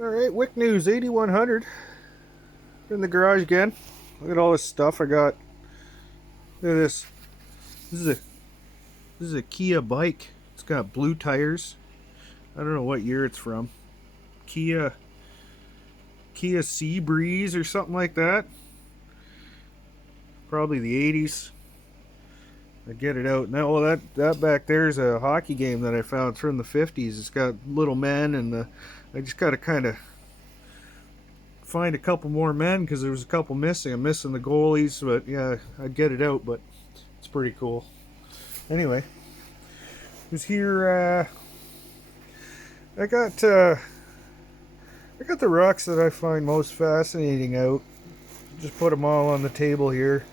Alright, Wick News 8100 in the garage again. Look at all this stuff I got. Look at this. This is a this is a Kia bike. It's got blue tires. I don't know what year it's from. Kia Kia Sea Breeze or something like that. Probably the 80s. I get it out. Now, well, that back there is a hockey game that I found from the 50s. It's got little men and I just got to kind of find a couple more men because there was a couple missing. I'm missing the goalies, but yeah, I'd get it out, but it's pretty cool. Anyway, was here. I got the rocks that I find most fascinating out. Just put them all on the table here.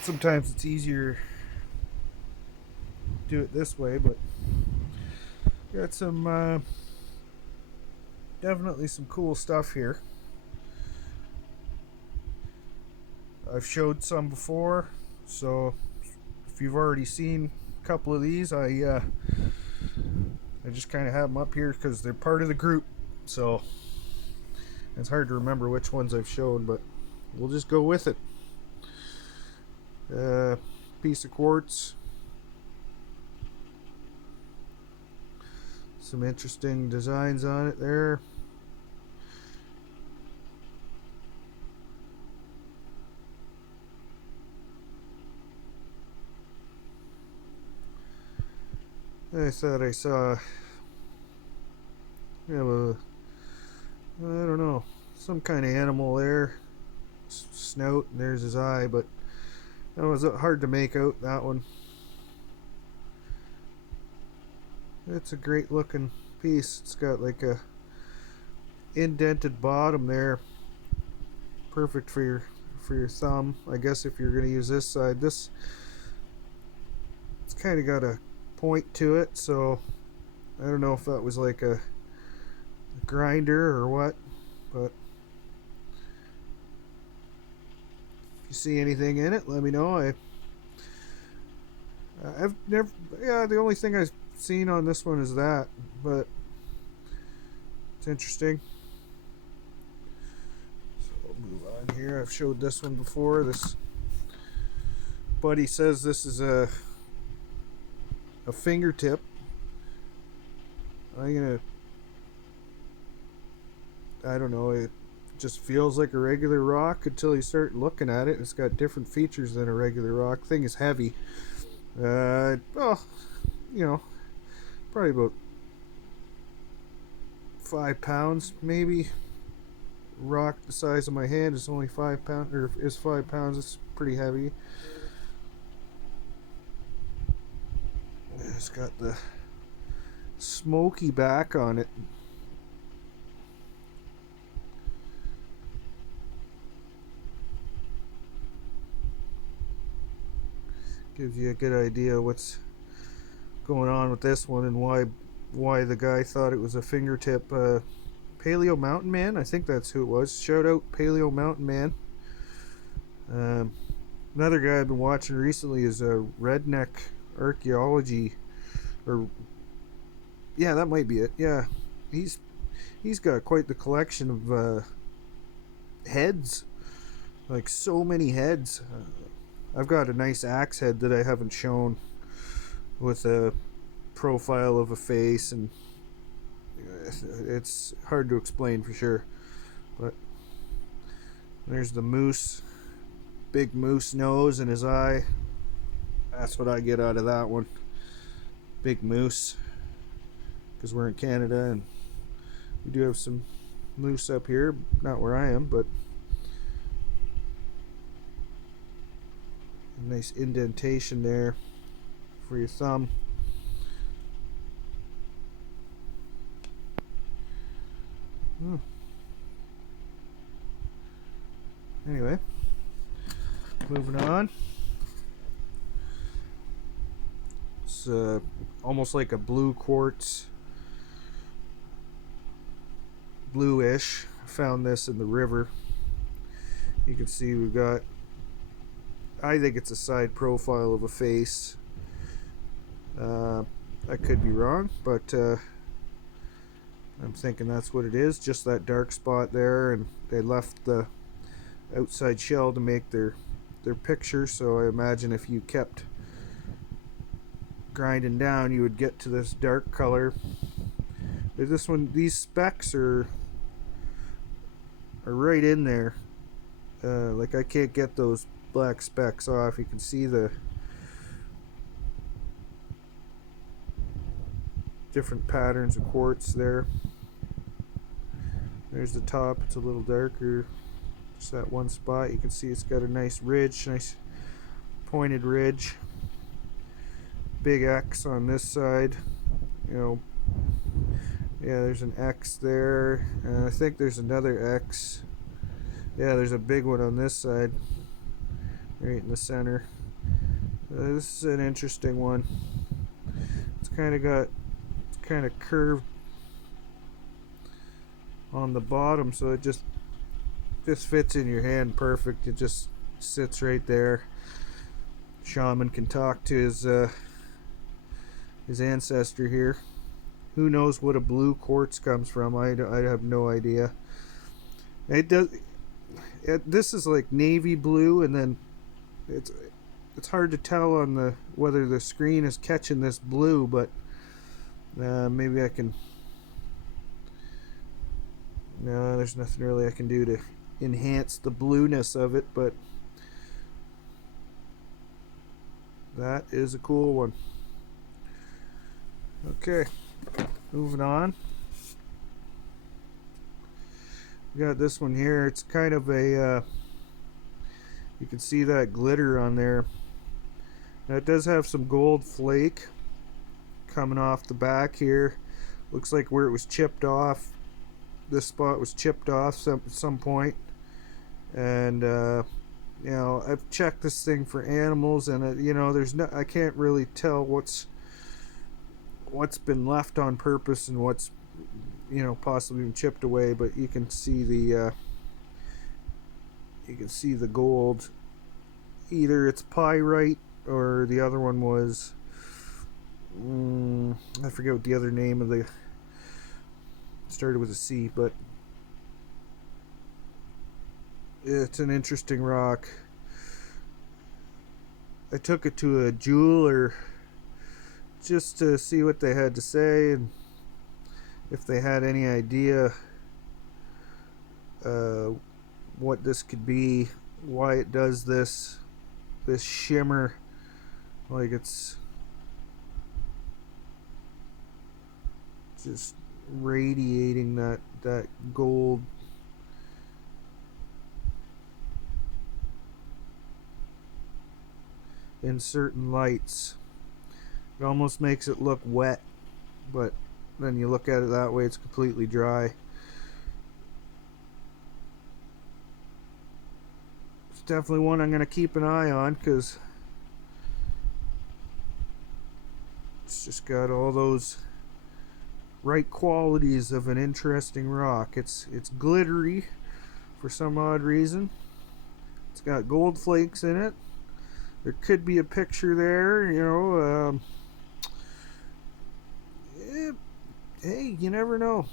Sometimes it's easier to do it this way, but got some definitely some cool stuff here. I've showed some before, so if you've already seen a couple of these, I just kind of have them up here because they're part of the group. So it's hard to remember which ones I've shown, but we'll just go with it. Piece of quartz. Some interesting designs on it there. I thought I saw, I don't know, some kind of animal there. Snout, and there's his eye, but that was hard to make out, that one. It's a great looking piece. It's got like a indented bottom there. Perfect for your thumb. I guess if you're gonna use this side. It's kinda got a point to it, so I don't know if that was like a grinder or what, but if you see anything in it, let me know. I've never, yeah, the only thing I've seen on this one is that, but it's interesting. So we'll move on here. I've showed this one before. This buddy says this is a fingertip. I don't know, it just feels like a regular rock until you start looking at it. It's got different features than a regular rock. Thing is heavy. Well, you know, probably about 5 pounds, maybe. Rock the size of my hand is only 5 pounds, or is 5 pounds. It's pretty heavy. It's got the smoky back on it. Gives you a good idea what's going on with this one and why the guy thought it was a fingertip. Paleo Mountain Man, I think that's who it was. Shout out Paleo Mountain Man. Another guy I've been watching recently is Redneck Archaeology, or yeah, that might be it. Yeah, he's got quite the collection of heads, like so many heads. I've got a nice axe head that I haven't shown, with a profile of a face, and it's hard to explain for sure. But there's the moose, big moose nose and his eye. That's what I get out of that one. Big moose, because we're in Canada and we do have some moose up here, not where I am, but a nice indentation there for your thumb. Anyway, moving on. It's almost like a blue quartz, bluish. I found this in the river. You can see we've got, I think it's a side profile of a face. I could be wrong, but I'm thinking that's what it is, just that dark spot there, and they left the outside shell to make their picture, so I imagine if you kept grinding down you would get to this dark color. This one, these specks are right in there. Like I can't get those black specks off. You can see the different patterns of quartz there. There's the top, it's a little darker. Just that one spot, you can see it's got a nice ridge, nice pointed ridge. Big X on this side, you know. Yeah, there's an X there, and I think there's another X. Yeah, there's a big one on this side, right in the center. This is an interesting one. It's kind of curved on the bottom, so it just fits in your hand perfect. It just sits right there. Shaman can talk to his ancestor here. Who knows what a blue quartz comes from? I have no idea. It does. This is like navy blue, and then it's hard to tell on the whether the screen is catching this blue, but maybe I can. No, there's nothing really I can do to enhance the blueness of it, but that is a cool one. Okay, moving on. We got this one here. It's kind of a you can see that glitter on there. Now it does have some gold flake coming off the back here. Looks like where it was chipped off, this spot was chipped off at some point. And you know, I've checked this thing for animals, and you know, I can't really tell what's been left on purpose and what's, you know, possibly been chipped away, but you can see the gold. Either it's pyrite or the other one was I forget what the other name of the started with a C, but it's an interesting rock. I took it to a jeweler just to see what they had to say and if they had any idea what this could be, why it does this shimmer, like it's just radiating that gold. In certain lights, it almost makes it look wet, but then you look at it that way, it's completely dry. It's definitely one I'm going to keep an eye on, because it's just got all those right qualities of an interesting rock. It's glittery for some odd reason. It's got gold flakes in it. There could be a picture there, you know. Hey, you never know.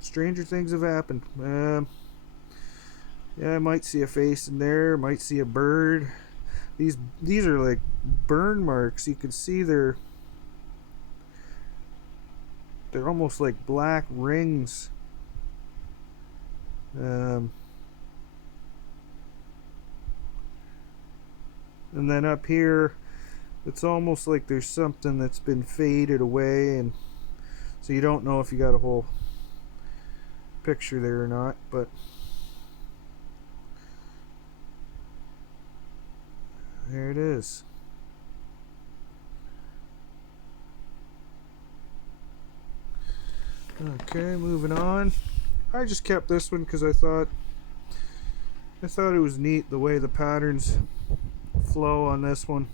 Stranger things have happened. Yeah, I might see a face in there. Might see a bird. These are like burn marks. You can see they're almost like black rings. And then up here, it's almost like there's something that's been faded away, and so you don't know if you got a whole picture there or not, but there it is. Okay, moving on. I just kept this one because I thought it was neat the way the patterns flow on this one,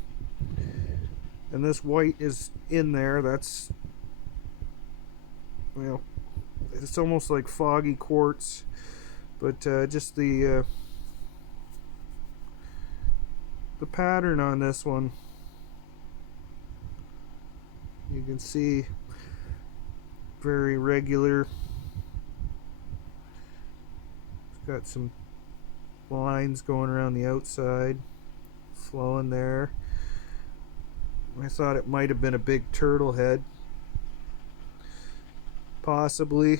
and this white is in there. That's, you know, it's almost like foggy quartz, but just the pattern on this one, you can see very regular. It's got some lines going around the outside, flowing there. I thought it might have been a big turtle head, possibly.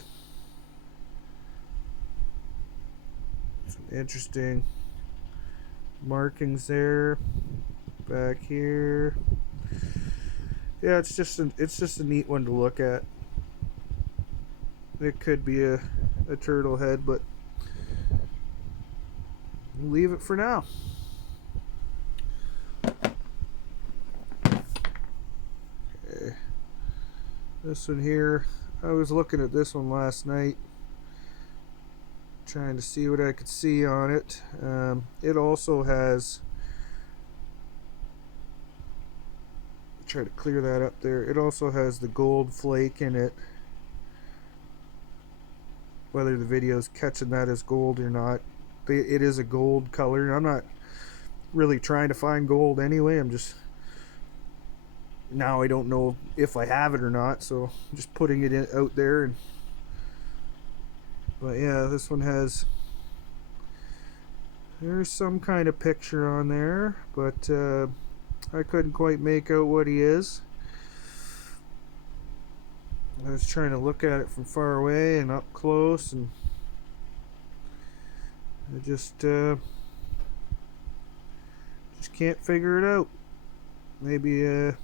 Some interesting markings there, back here. Yeah, it's just a neat one to look at. It could be a turtle head, but we'll leave it for now. Okay. This one here, I was looking at this one last night, trying to see what I could see on it. It also has, try to clear that up there, it also has the gold flake in it. Whether the video's catching that as gold or not, it is a gold color. I'm not really trying to find gold anyway. I'm just, now I don't know if I have it or not, so I'm just putting it out there. But yeah, this one has, there's some kind of picture on there, but I couldn't quite make out what he is. I was trying to look at it from far away and up close, and I just can't figure it out. Maybe a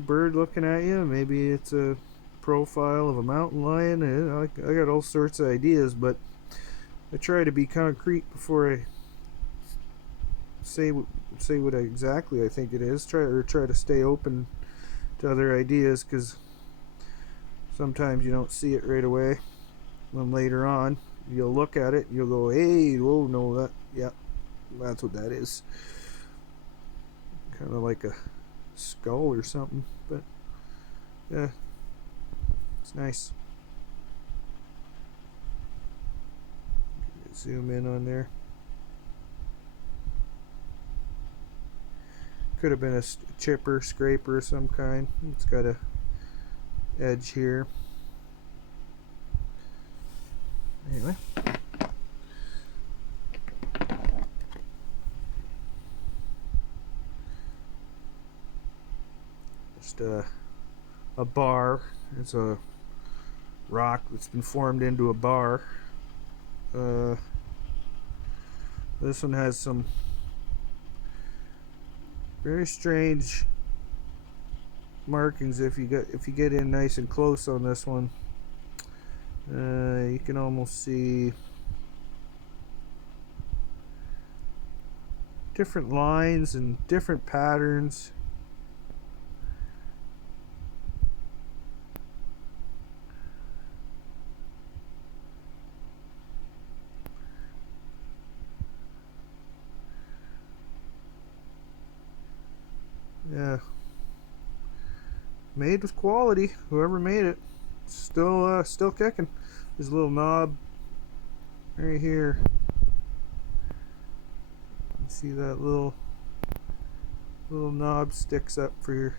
bird looking at you. Maybe it's a profile of a mountain lion. I got all sorts of ideas, but I try to be concrete before I say what exactly I think it is. Try to stay open to other ideas, because sometimes you don't see it right away. Then later on, you'll look at it, you'll go, "Hey, whoa, no, that, yeah, that's what that is." Kind of like a skull or something, but yeah, it's nice. Zoom in on there. Could have been a chipper, scraper of some kind. It's got a edge here. Anyway, just a bar. It's a rock that's been formed into a bar. This one has some very strange markings. If you get in nice and close on this one, you can almost see different lines and different patterns. Yeah, made with quality. Whoever made it, still kicking. There's a little knob right here. You see that little knob sticks up for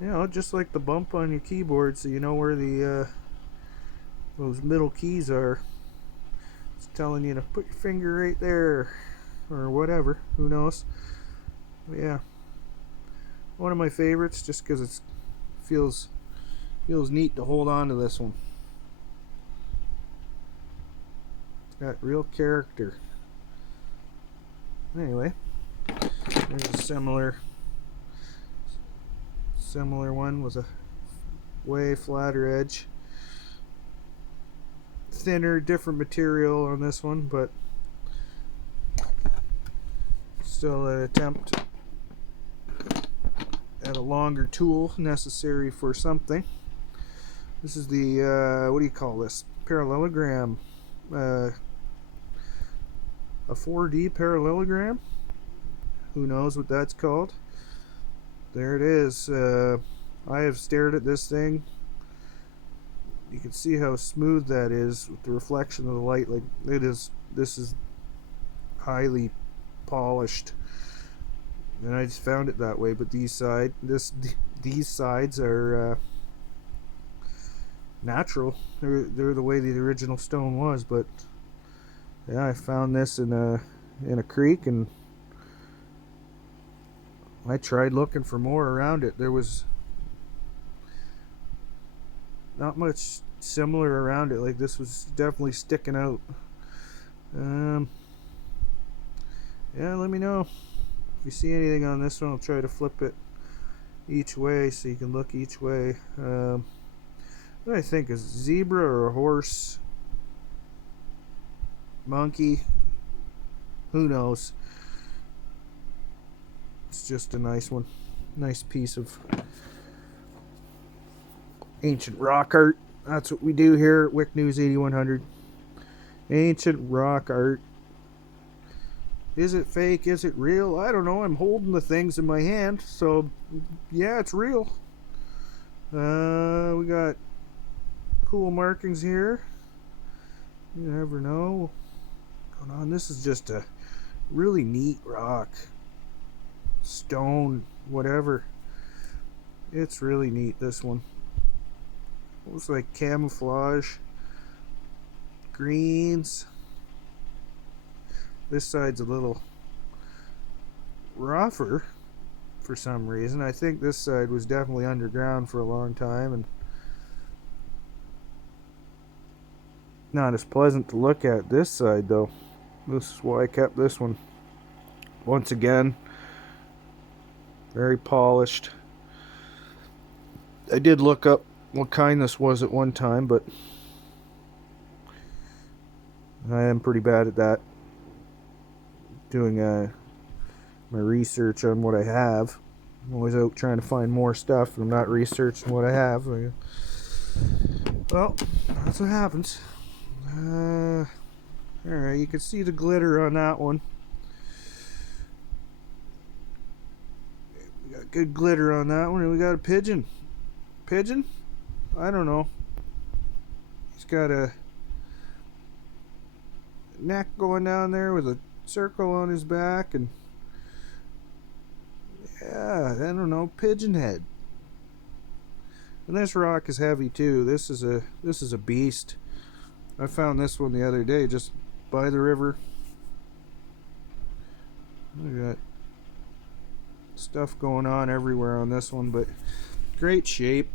your, just like the bump on your keyboard, so you know where the those middle keys are. It's telling you to put your finger right there, or whatever. Who knows? But yeah, one of my favorites, just because it feels neat to hold on to this one. It's got real character. Anyway, there's a similar one with a way flatter edge. Thinner, different material on this one, but still an attempt at a longer tool necessary for something. This is the what do you call this? Parallelogram. A 4D parallelogram. Who knows what that's called? There it is. I have stared at this thing. You can see how smooth that is with the reflection of the light. Like it is. This is highly polished, and I just found it that way. But these sides are natural. They're the way the original stone was. But yeah, I found this in a creek, and I tried looking for more around it. There was not much similar around it. Like, this was definitely sticking out. Yeah, let me know if you see anything on this one. I'll try to flip it each way so you can look each way. What do I think? Is zebra or a horse? Monkey? Who knows? It's just a nice one. Nice piece of ancient rock art. That's what we do here at Wick News 8100. Ancient rock art. Is it fake? Is it real? I don't know. I'm holding the things in my hand, so yeah, it's real. We got cool markings here. You never know what's going on. This is just a really neat rock. Stone, whatever. It's really neat, this one. Looks like camouflage. Greens. This side's a little rougher for some reason. I think this side was definitely underground for a long time and not as pleasant to look at. This side, though, this is why I kept this one. Once again, very polished. I did look up what kind this was at one time, but I am pretty bad at that. Doing my research on what I have. I'm always out trying to find more stuff, and I'm not researching what I have. Well, that's what happens. Alright, you can see the glitter on that one. We got good glitter on that one, and we got a pigeon. Pigeon? I don't know. He's got a neck going down there with a circle on his back, and yeah, I don't know, pigeon head. And this rock is heavy too. This is a beast. I found this one the other day just by the river. We got stuff going on everywhere on this one, but great shape.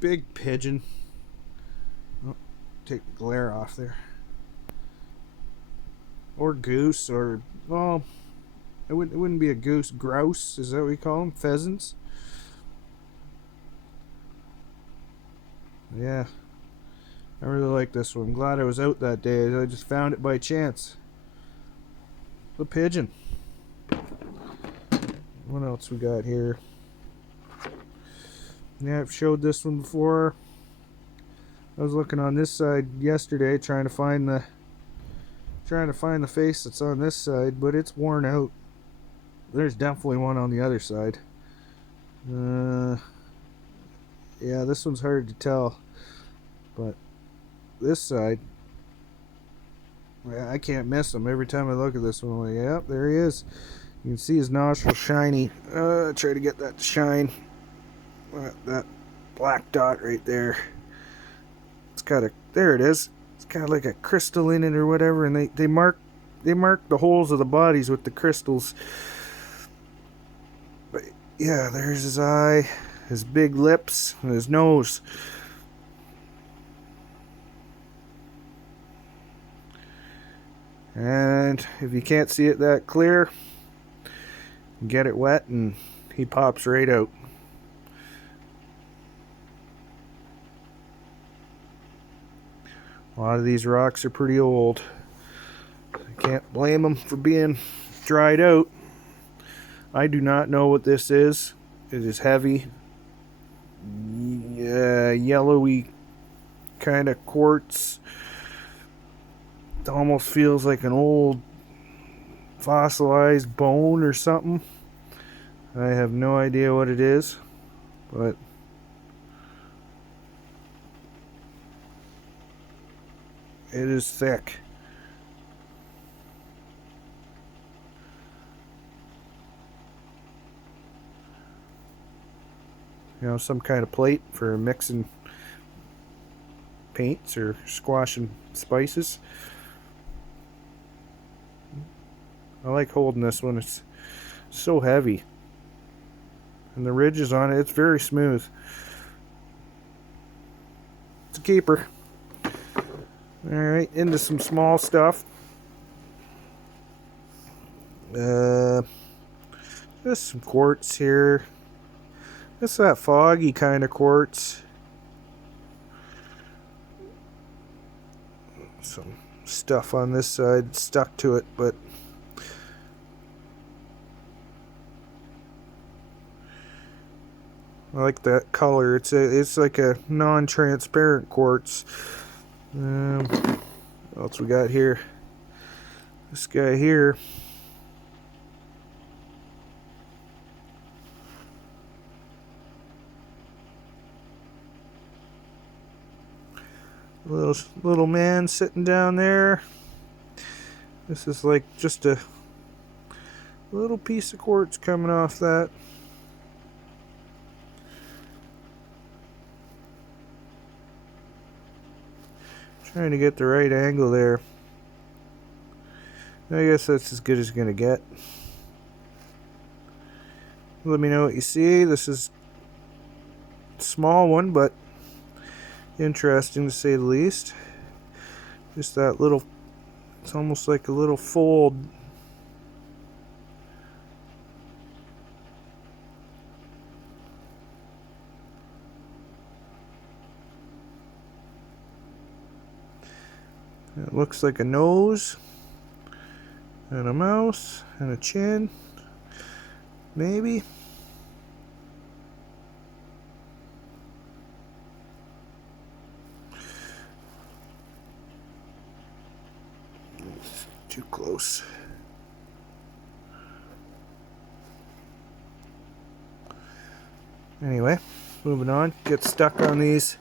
Big pigeon. Oh, take the glare off there. Or goose, or, well, it wouldn't be a goose. Grouse, is that what we call them? Pheasants? Yeah. I really like this one. I'm glad I was out that day. I just found it by chance. The pigeon. What else we got here? Yeah, I've showed this one before. I was looking on this side yesterday trying to find the face that's on this side, but it's worn out. There's definitely one on the other side. Yeah, this one's hard to tell, but this side, I can't miss him. Every time I look at this one, I'm like, yep, there he is. You can see his nostril shiny. Try to get that to shine. That black dot right there. It's got there it is. It's got like a crystal in it or whatever, and they mark the holes of the bodies with the crystals. But yeah, there's his eye, his big lips, and his nose. And if you can't see it that clear, get it wet and he pops right out. A lot of these rocks are pretty old. I can't blame them for being dried out. I do not know what this is. It is heavy, yellowy kind of quartz. It almost feels like an old fossilized bone or something. I have no idea what it is, but it is thick. You know, some kind of plate for mixing paints or squashing spices. I like holding this one. It's so heavy. And the ridges on it, it's very smooth. It's a keeper. Alright, into some small stuff. Just some quartz here. It's that foggy kind of quartz. Some stuff on this side stuck to it, but I like that color. It's like a non-transparent quartz. What else we got here? This guy here. Little man sitting down there. This is like just a little piece of quartz coming off that. Trying to get the right angle there. I guess that's as good as you're gonna get. Let me know what you see. This is a small one, but interesting to say the least. Just that little, it's almost like a little fold. It looks like a nose and a mouth and a chin, maybe. It's too close. Anyway, moving on. Get stuck on these.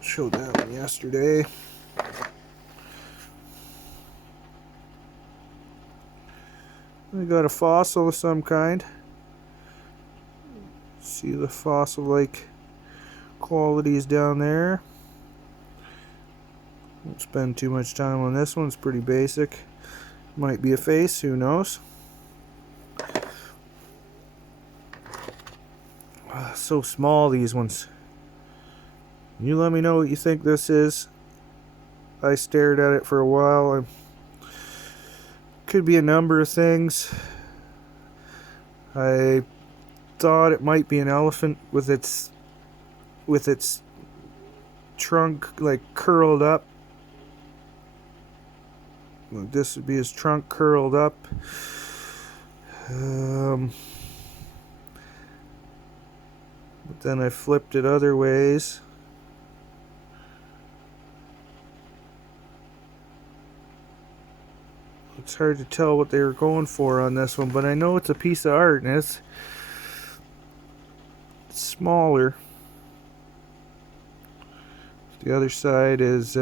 Showed that one yesterday. We got a fossil of some kind. See the fossil-like qualities down there. Won't spend too much time on this one. It's pretty basic. Might be a face, who knows? So small, these ones. You let me know what you think this is. I stared at it for a while. Could be a number of things. I thought it might be an elephant with its trunk like curled up. This would be his trunk curled up. But then I flipped it other ways. It's hard to tell what they were going for on this one, but I know it's a piece of art and it's smaller. The other side is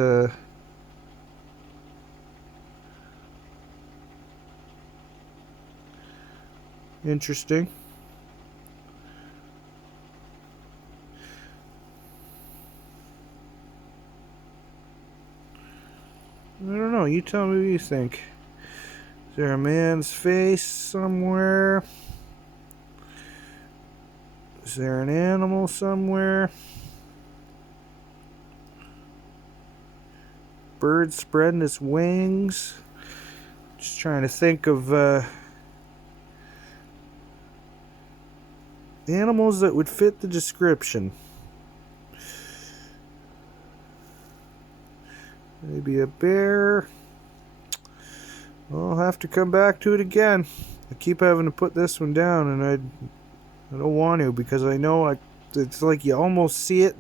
interesting. I don't know, you tell me what you think. Is there a man's face somewhere? Is there an animal somewhere? Bird spreading its wings. Just trying to think of animals that would fit the description. Maybe a bear. I'll have to come back to it again. I keep having to put this one down, and I don't want to because I know it's like you almost see it.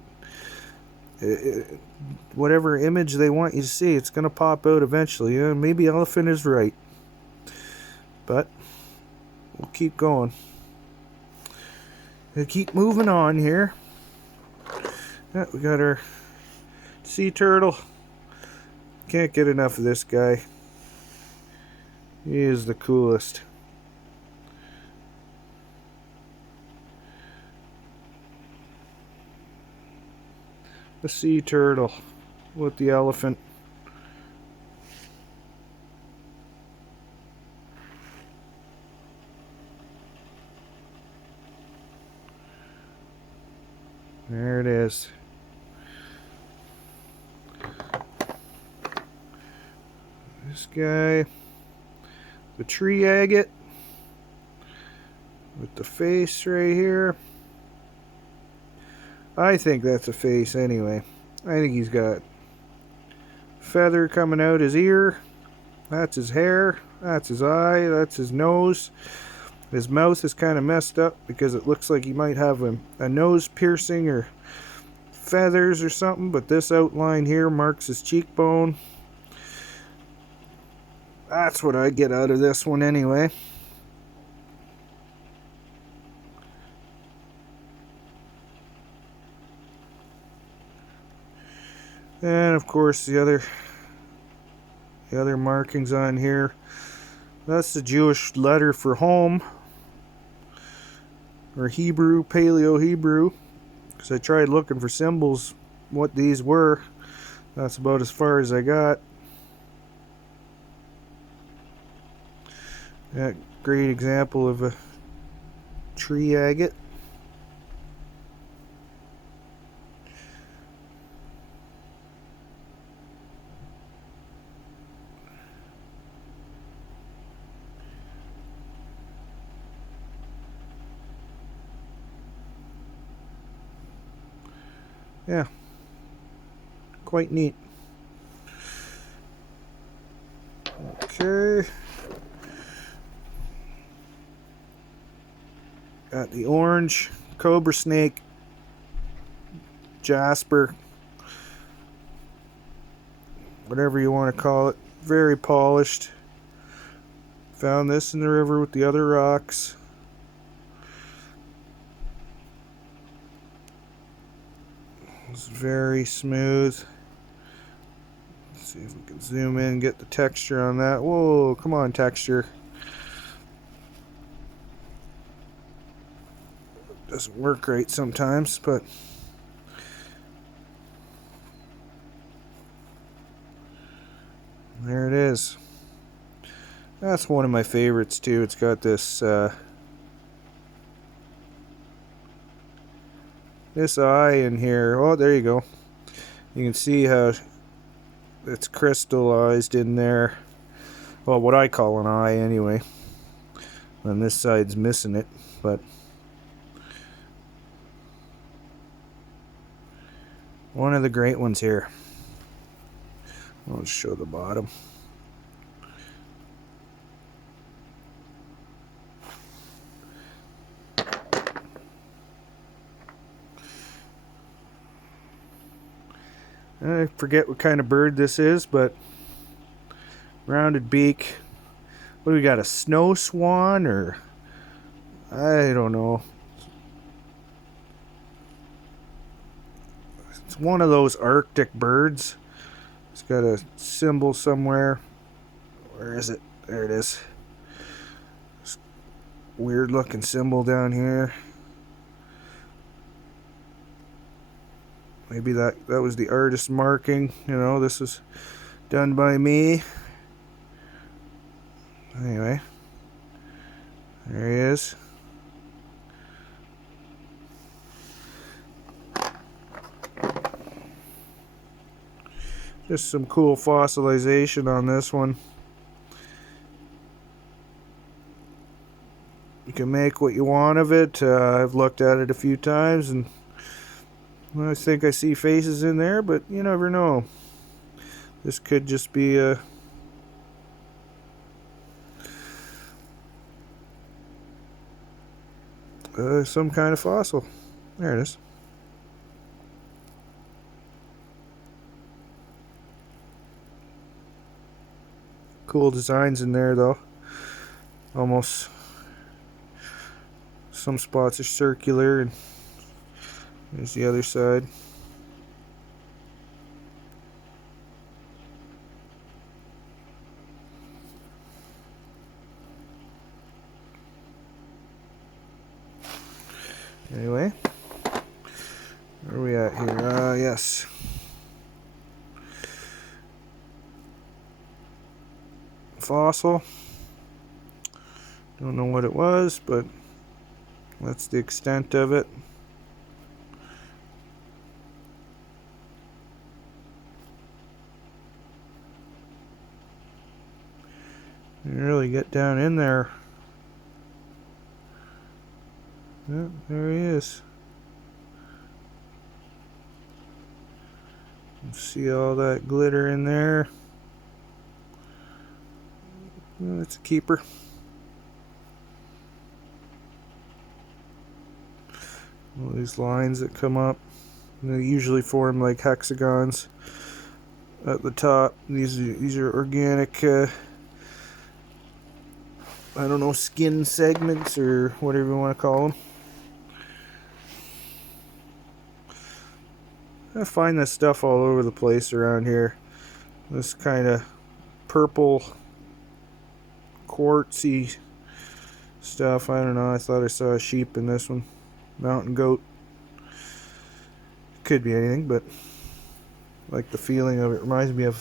Whatever image they want you to see, it's going to pop out eventually. Maybe elephant is right. But we'll keep going. We'll keep moving on here. Yeah, we got our sea turtle. Can't get enough of this guy. He is the coolest. The sea turtle with the elephant. There it is. This guy, the tree agate with the face right here. I think that's a face anyway. I think he's got feather coming out his ear. That's his hair. That's his eye. That's his nose. His mouth is kind of messed up because it looks like he might have a nose piercing or feathers or something, but this outline here marks his cheekbone. That's what I get out of this one anyway. And of course the other markings on here. That's the Jewish letter for home, or Hebrew, Paleo Hebrew, because I tried looking for symbols, what these were. That's about as far as I got. That great example of a tree agate. Yeah, quite neat. Okay. Got the orange cobra snake, jasper, whatever you want to call it. Very polished. Found this in the river with the other rocks. It's very smooth. Let's see if we can zoom in and get the texture on that. Whoa, come on, texture. Doesn't work right sometimes, but there it is. That's one of my favorites too. It's got this this eye in here. Oh, there you go. You can see how it's crystallized in there. Well, what I call an eye anyway. And this side's missing it, but one of the great ones here. I'll show the bottom. I forget what kind of bird this is, but rounded beak. What do we got? A snow swan, or I don't know. It's one of those Arctic birds. It's got a symbol somewhere. Where is it? There it is. Weird looking symbol down here. Maybe that was the artist marking. You know, this was done by me. Anyway, there he is. Just some cool fossilization on this one. You can make what you want of it. I've looked at it a few times, and I think I see faces in there, but you never know. This could just be some kind of fossil. There it is. Cool designs in there, though. Almost. Some spots are circular, and there's the other side. Anyway, Where are we at here? Yes. Fossil. Don't know what it was, but that's the extent of it. You really get down in there. Yeah, there he is. See all that glitter in there. Well, it's a keeper. All these lines that come up, they usually form like hexagons at the top. These are organic. I don't know, skin segments or whatever you want to call them. I find this stuff all over the place around here. This kind of purple quartzy stuff. I don't know. I thought I saw a sheep in this one. Mountain goat. Could be anything, but I like the feeling of it. Reminds me of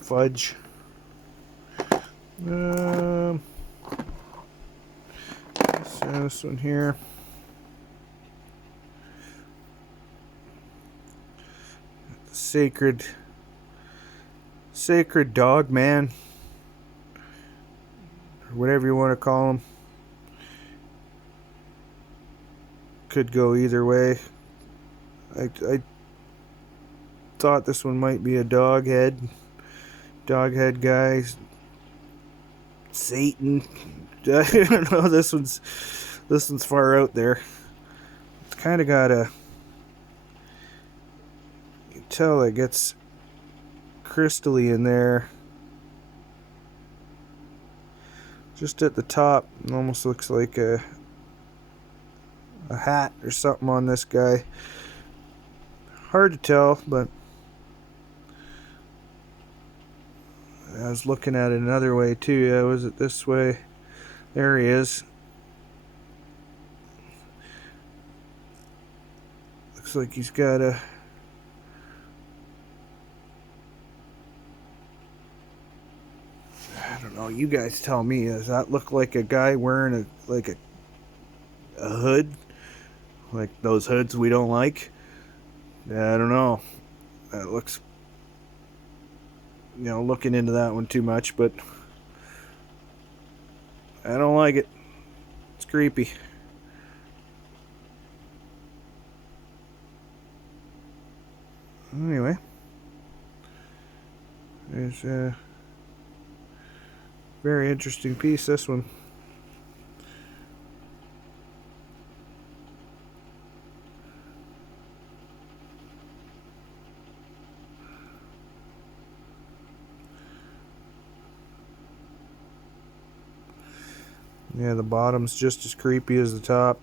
fudge. This one here. Sacred dog man, or whatever you want to call him. Could go either way. I thought this one might be a dog head guy. Satan. I don't know. This one's far out there. It's kind of got a. You can tell it gets crystally in there. Just at the top, it almost looks like a hat or something on this guy. Hard to tell, but I was looking at it another way too. Yeah, was it this way? There he is. Looks like he's got a. I don't know. You guys tell me. Does that look like a guy wearing a hood? Like those hoods we don't like? Yeah, I don't know. That looks. Looking into that one too much, but I don't like it. It's creepy. Anyway, there's a very interesting piece, this one. Yeah, the bottom's just as creepy as the top.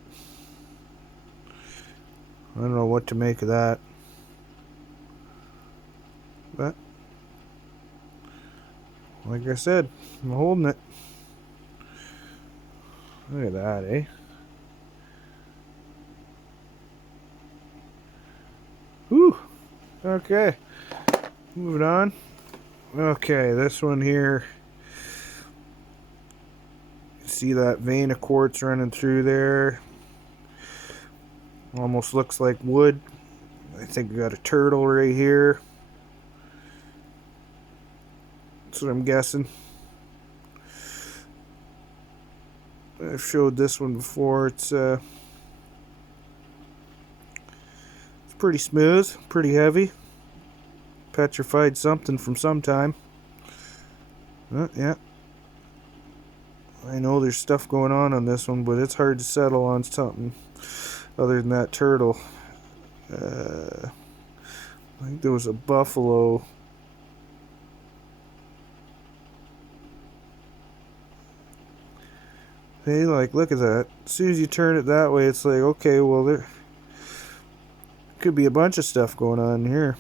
I don't know what to make of that. But, like I said, I'm holding it. Look at that, eh? Whew. Okay. Moving on. Okay, this one here. See that vein of quartz running through there. Almost looks like wood. I think we got a turtle right here. That's what I'm guessing. I've showed this one before. It's pretty smooth, pretty heavy. Petrified something from sometime. Yeah. I know there's stuff going on this one, but it's hard to settle on something other than that turtle. I think there was a buffalo. Hey, like, look at that. As soon as you turn it that way, it's like, okay, well, there could be a bunch of stuff going on here.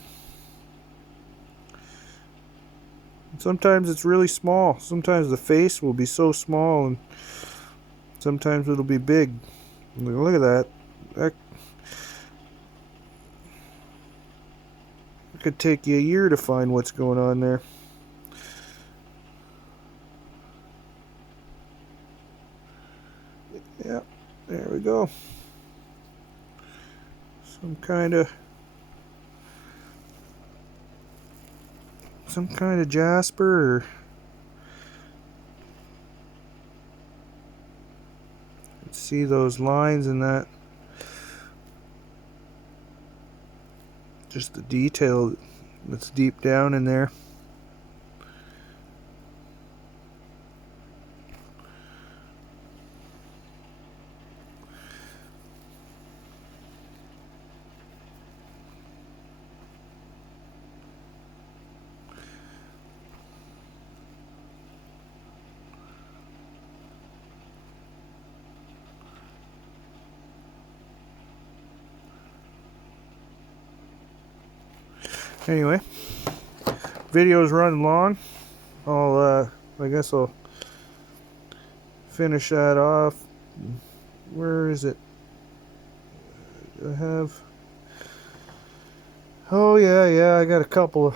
Sometimes it's really small. Sometimes the face will be so small, and sometimes it'll be big. Look at that. It could take you a year to find what's going on there. Yeah, there we go. Some kind of jasper, or see those lines in that. Just the detail that's deep down in there. Anyway, video's running long. I guess I'll finish that off. Where is it? I have. Oh yeah, I got a couple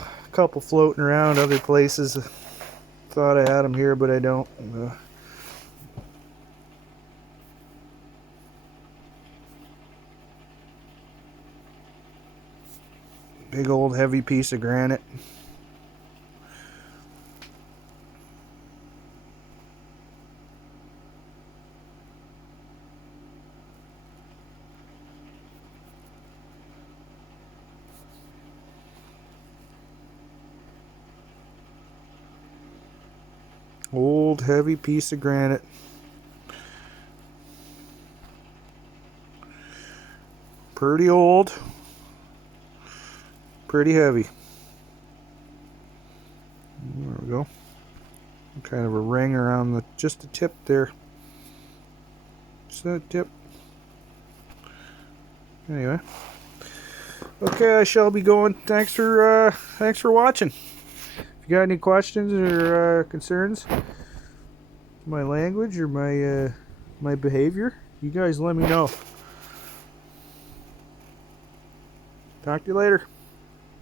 floating around other places. Thought I had them here, but I don't. Big old heavy piece of granite. Old heavy piece of granite. Pretty old. Pretty heavy. There we go. Kind of a ring around just the tip there. Just that tip. Anyway. Okay, I shall be going. Thanks for watching. If you got any questions or concerns, my language or my behavior, you guys let me know. Talk to you later.